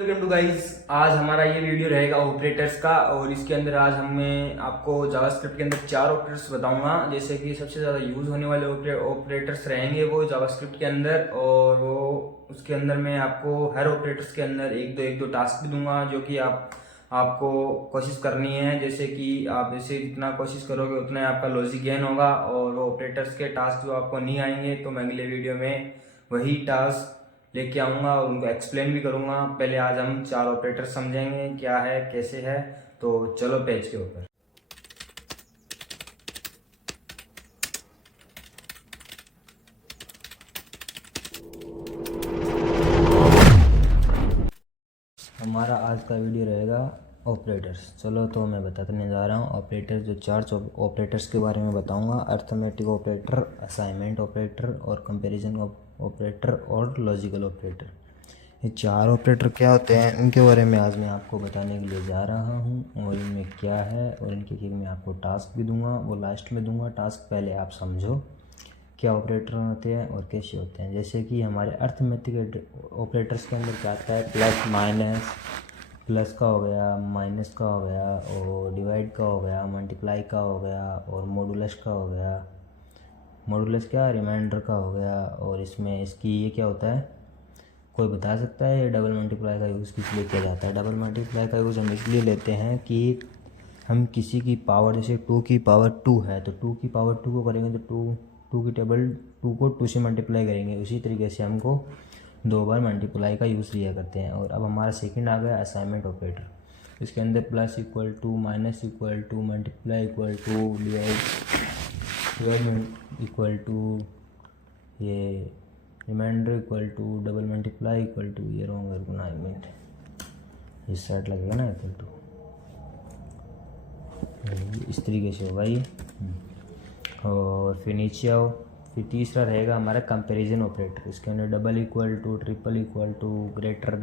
Welcome to guys. आज हमारा ये वीडियो रहेगा ऑपरेटर्स का और इसके अंदर आज हमें आपको जावास्क्रिप्ट के अंदर 4 ऑपरेटर्स बताऊंगा। जैसे कि सबसे ज़्यादा यूज़ होने वाले ऑपरेटर्स रहेंगे वो जावास्क्रिप्ट के अंदर, और वो उसके अंदर मैं आपको हर ऑपरेटर्स के अंदर एक दो टास्क भी दूंगा जो कि आपको कोशिश करनी है। जैसे कि आप जैसे जितना कोशिश करोगे उतना ही आपका लॉजिक गेन होगा, और वो ऑपरेटर्स के टास्क जो आपको नहीं आएंगे तो मैं अगले वीडियो में वही टास्क लेके आऊँगा और उनको एक्सप्लेन भी करूँगा। पहले आज हम 4 ऑपरेटर समझेंगे क्या है कैसे है, तो चलो पेज के ऊपर। हमारा आज का वीडियो रहेगा ऑपरेटर्स। चलो तो मैं बताने जा रहा हूँ ऑपरेटर। जो 4 ऑपरेटर्स के बारे में बताऊँगा, अर्थमेटिक ऑपरेटर, असाइनमेंट ऑपरेटर और कंपैरिजन ऑपरेटर और लॉजिकल ऑपरेटर। ये 4 ऑपरेटर क्या होते हैं इनके बारे में आज मैं आपको बताने के लिए जा रहा हूँ, और इनमें क्या है और इनके मैं आपको टास्क भी दूंगा, वो लास्ट में दूंगा टास्क। पहले आप समझो क्या ऑपरेटर होते हैं और कैसे होते हैं। जैसे कि हमारे अर्थमेटिक ऑपरेटर्स के अंदर क्या आता है, प्लस माइनस, प्लस का हो गया, माइनस का हो गया, और डिवाइड का हो गया, मल्टीप्लाई का हो गया, और मॉडुलस का हो गया। मॉडुलस क्या, रिमाइंडर का हो गया। और इसमें इसकी ये क्या होता है, कोई बता सकता है ये डबल मल्टीप्लाई का यूज़ किस लिए किया जाता है? डबल मल्टीप्लाई का यूज़ हम इसलिए लेते हैं कि हम किसी की पावर, जैसे 2 की पावर 2 है तो 2 की पावर 2 को करेंगे तो 2 की टेबल 2 को 2 से मल्टीप्लाई करेंगे। उसी तरीके से हमको 2 बार मल्टीप्लाई का यूज़ लिया करते हैं। और अब हमारा सेकंड आ गया असाइनमेंट ऑपरेटर। इसके अंदर plus equal to, minus equal to, multiply equal to, divide equal to, ये reminder equal to, double multiply equal to, ये रॉन्ग अर्गुमेंट, इस साइड लगेगा ना इक्वल टू, इस तरीके से होगा ये। और फिर नीचे आओ, फिर तीसरा रहेगा हमारा कंपैरिजन ऑपरेटर। इसके अंदर double equal to, triple equal to, greater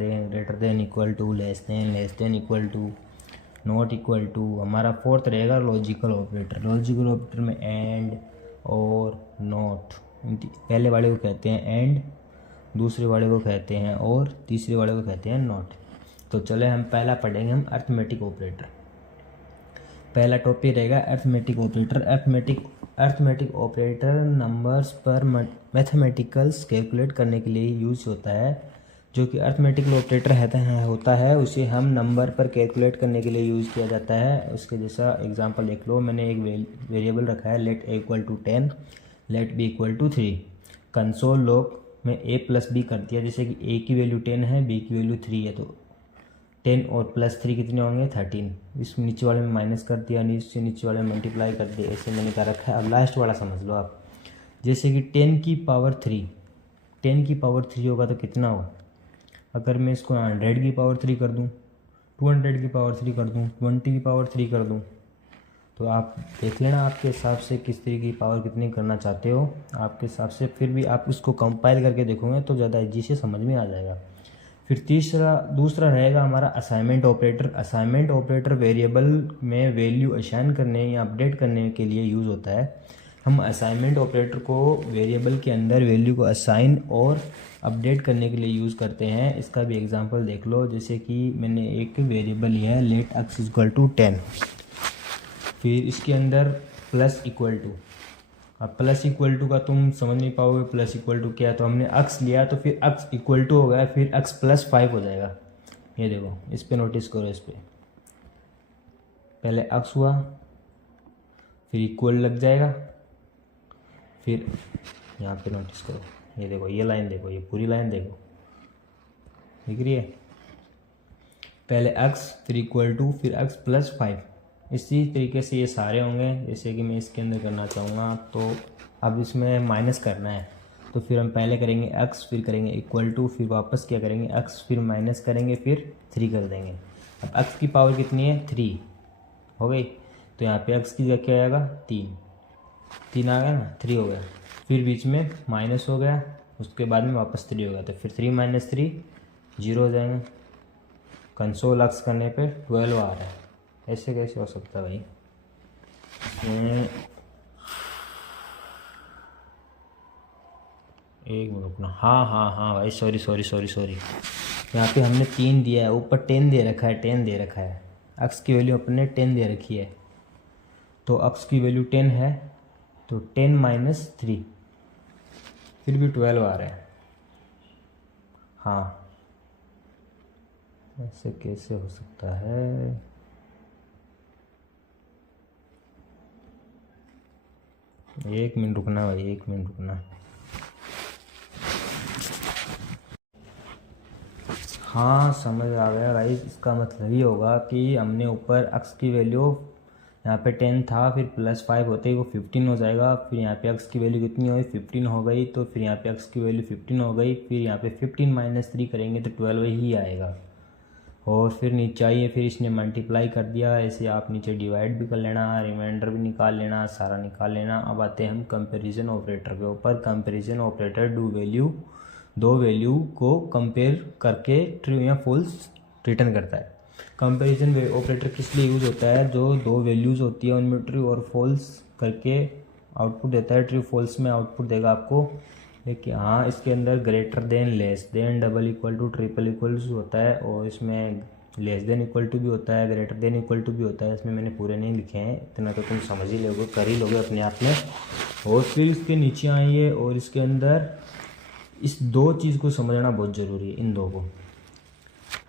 than equal to, less than equal to, not equal to. हमारा फोर्थ रहेगा लॉजिकल ऑपरेटर। लॉजिकल ऑपरेटर में एंड और नॉट, पहले वाले को कहते हैं एंड, दूसरे वाले को कहते हैं और, तीसरे वाले को कहते हैं नॉट। तो चले हम पहला पढ़ेंगे हम अर्थमेटिक ऑपरेटर। पहला टॉपिक रहेगा arithmetic operator. Arithmetic operator numbers पर मैथमेटिकल्स कैलकुलेट करने के लिए यूज होता है। जो कि अर्थमेटिकल ऑपरेटर होता है उसे हम नंबर पर कैलकुलेट करने के लिए यूज़ किया जाता है। उसके जैसा एग्जांपल देख लो, मैंने एक वेरिएबल रखा है, let A equal to 10, let B equal to 3। Console log में ए प्लस बी कर दिया। जैसे कि ए की वैल्यू 10 है, बी की वैल्यू 3 है, तो 10 और प्लस 3 कितने होंगे, 13। इस नीचे वाले में माइनस कर दिया, नीचे वाले में मल्टीप्लाई कर दिया, ऐसे मैंने कर रखा है। अब लास्ट वाला समझ लो आप। जैसे कि 10 की पावर 3, 10 की पावर 3 होगा तो कितना होगा। अगर मैं इसको 100 की पावर 3 कर दूँ, 200 की पावर 3 कर दूँ, 20 की पावर 3 कर दूँ, तो आप देख लेना आपके हिसाब से किस तरीके की पावर कितनी करना चाहते हो आपके हिसाब से। फिर भी आप उसको कंपाइल करके देखोगे तो ज़्यादा ईजी से समझ में आ जाएगा। फिर दूसरा रहेगा हमारा assignment operator. Assignment operator variable में वैल्यू असाइन करने या अपडेट करने के लिए यूज़ होता है। हम असाइनमेंट ऑपरेटर को वेरिएबल के अंदर वैल्यू को असाइन और अपडेट करने के लिए यूज़ करते हैं। इसका भी एग्जांपल देख लो। जैसे कि मैंने एक वेरिएबल लिया है, लेट एक्स इक्वल टू 10, फिर इसके अंदर प्लस इक्वल टू। अब प्लस इक्वल टू का तुम समझ नहीं पाओगे प्लस इक्वल टू क्या है, तो हमने अक्स लिया तो फिर अक्स इक्वल टू हो गया, फिर अक्स प्लस 5 हो जाएगा। ये देखो, इस पे नोटिस करो, इस पे पहले अक्स हुआ, फिर इक्वल लग जाएगा, फिर यहाँ पे नोटिस करो, ये देखो, ये लाइन देखो, ये पूरी लाइन देखो, दिख रही है। पहले अक्स, फिर इक्वल टू, फिर अक्स प्लस 5। इसी तरीके से ये सारे होंगे। जैसे कि मैं इसके अंदर करना चाहूँगा, तो अब इसमें माइनस करना है तो फिर हम पहले करेंगे एक्स, फिर करेंगे इक्वल टू, फिर वापस क्या करेंगे, एक्स, फिर माइनस करेंगे, फिर 3 कर देंगे। अब एक्स की पावर कितनी है, 3 हो गई, तो यहाँ पे एक्स की जगह क्या आएगा, 3 आ गया ना, 3 हो गया। फिर बीच में माइनस हो गया, उसके बाद में वापस 3 हो गया, तो फिर 3 माइनस 3 0 हो जाएंगे। कंसोल एक्स करने पे 12 आ रहा है। ऐसे कैसे हो सकता है भाई। एक मिनट रुकना, हाँ भाई, सॉरी। यहाँ पे हमने 3 दिया है, ऊपर 10 दे रखा है, 10 दे रखा है, x की वैल्यू अपने 10 दे रखी है, तो x की वैल्यू 10 है, तो 10 माइनस 3 फिर भी 12 आ रहा है। हाँ, ऐसे कैसे हो सकता है? एक मिनट रुकना भाई, 1 मिनट रुकना। हाँ समझ आ गया गाइस, इसका मतलब ही होगा कि हमने ऊपर x की वैल्यू यहाँ पे 10 था, फिर +5 होते ही वो 15 हो जाएगा, फिर यहाँ पे x की वैल्यू कितनी हुई, 15 हो गई, तो फिर यहाँ पे x की वैल्यू 15 हो गई, फिर यहाँ पे 15 माइनस 3 करेंगे तो 12 ही आएगा, और फिर नीचे आइए, फिर इसने मल्टीप्लाई कर दिया, ऐसे आप नीचे डिवाइड भी कर लेना, रिमाइंडर भी निकाल लेना, सारा निकाल लेना। अब आते हैं हम कंपैरिजन ऑपरेटर के ऊपर। कंपैरिजन ऑपरेटर दो वैल्यू को कंपेयर करके ट्रू या फॉल्स रिटर्न करता है। कंपैरिजन ऑपरेटर किस लिए यूज़ होता है? जो 2 वैल्यूज़ होती है उनमें ट्रू और फॉल्स करके आउटपुट देता है। ट्रू फॉल्स में आउटपुट देगा आपको कि हाँ इसके अंदर greater than, less than, double equal to, triple equal to होता है, और इसमें लेस देन इक्वल टू भी होता है, ग्रेटर देन इक्वल टू भी होता है। इसमें मैंने पूरे नहीं लिखे हैं, इतना तो तुम समझ ही लोगे, कर ही लोगे अपने आप में। और फिर इसके नीचे आइए, और इसके अंदर इस 2 चीज़ को समझना बहुत ज़रूरी है, इन 2 को।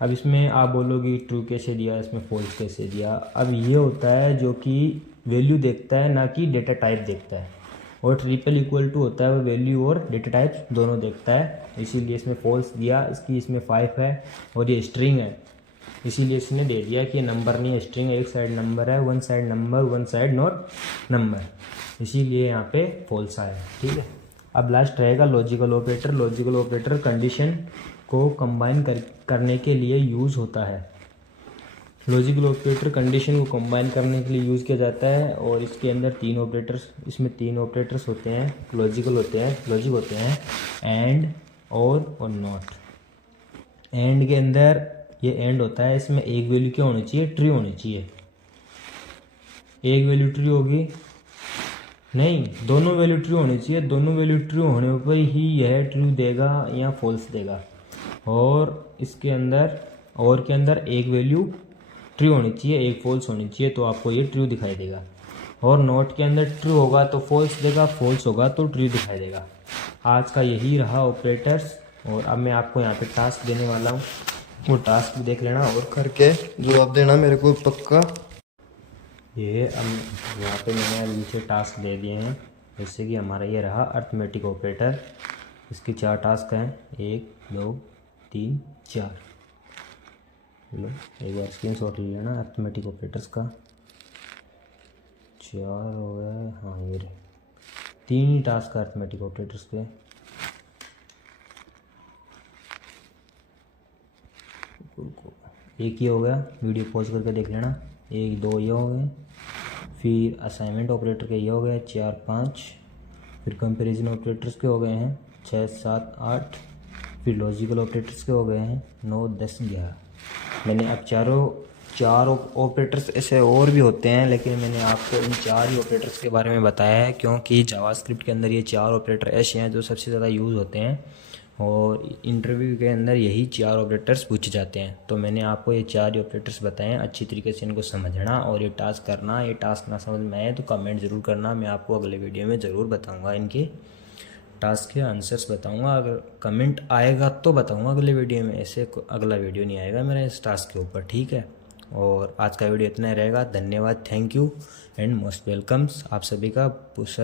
अब इसमें आप बोलोगे ट्रू कैसे दिया, इसमें फॉल्स कैसे दिया। अब ये होता है जो कि वैल्यू देखता है, ना कि डेटा टाइप देखता है, और ट्रिपल इक्वल टू होता है वो वैल्यू और डेटा टाइप दोनों देखता है, इसीलिए इसमें फॉल्स दिया। इसमें 5 है और ये स्ट्रिंग है, इसीलिए इसने दे दिया कि ये नंबर नहीं है, स्ट्रिंग। एक साइड नंबर है, one side number, one side not number, इसीलिए यहाँ पे फॉल्स आया। ठीक है, अब लास्ट रहेगा logical operator. Logical operator condition को कंबाइन करने के लिए यूज़ होता है। लॉजिकल ऑपरेटर कंडीशन को कंबाइन करने के लिए यूज़ किया जाता है, और इसके अंदर 3 ऑपरेटर्स होते हैं, लॉजिक होते हैं, एंड, और नॉट। एंड के अंदर ये एंड होता है, इसमें एक वैल्यू क्या होनी चाहिए? ट्रू होनी चाहिए। एक वैल्यू ट्रू होगी नहीं, दोनों वैल्यू ट्रू होनी चाहिए। दोनों वैल्यू ट्रू होने पर ही यह ट्रू देगा या फॉल्स देगा। और इसके अंदर, और के अंदर एक वैल्यू ट्रू होनी चाहिए, एक फॉल्स होनी चाहिए, तो आपको ये ट्रू दिखाई देगा। और नॉट के अंदर ट्रू होगा तो फॉल्स देगा, फॉल्स होगा तो ट्रू दिखाई देगा। आज का यही रहा ऑपरेटर्स। और अब मैं आपको यहाँ पे टास्क देने वाला हूँ, वो टास्क भी देख लेना और करके जवाब देना मेरे को पक्का। ये अब यहाँ पे मैंने नीचे टास्क दे दिए हैं, जैसे कि हमारा ये रहा अर्थमेटिक ऑपरेटर। इसके 4 टास्क हैं, 1 2 3 4। लो एक बार स्क्रीनशॉट ले लेना अर्थमेटिक ऑपरेटर्स का। 4 हो गया, हाँ ये रहे 3 ही टास्क अर्थमेटिक ऑपरेटर्स के। एक ही हो गया, वीडियो पॉज करके देख लेना। 1 2 ये हो गए, फिर असाइनमेंट ऑपरेटर के ये हो गए 4 5, फिर कंपैरिजन ऑपरेटर्स के हो गए हैं 6 7 8, फिर लॉजिकल ऑपरेटर्स के हो गए हैं 9 10 11। मैंने अब चार ऑपरेटर्स ऐसे और भी होते हैं, लेकिन मैंने आपको इन 4 ही ऑपरेटर्स के बारे में बताया है, क्योंकि जावास्क्रिप्ट के अंदर ये 4 ऑपरेटर ऐसे हैं जो सबसे ज़्यादा यूज़ होते हैं, और इंटरव्यू के अंदर यही 4 ऑपरेटर्स पूछे जाते हैं। तो मैंने आपको ये 4 ही ऑपरेटर्स बताए हैं, अच्छी तरीके से इनको समझना और ये टास्क करना। ये टास्क ना समझ में आए तो कमेंट ज़रूर करना, मैं आपको अगले वीडियो में ज़रूर बताऊँगा, इनके टास्क के आंसर्स बताऊंगा। अगर कमेंट आएगा तो बताऊंगा अगले वीडियो में, ऐसे अगला वीडियो नहीं आएगा मेरा इस टास्क के ऊपर। ठीक है, और आज का वीडियो इतना ही रहेगा। धन्यवाद, thank you and most welcomes आप सभी का।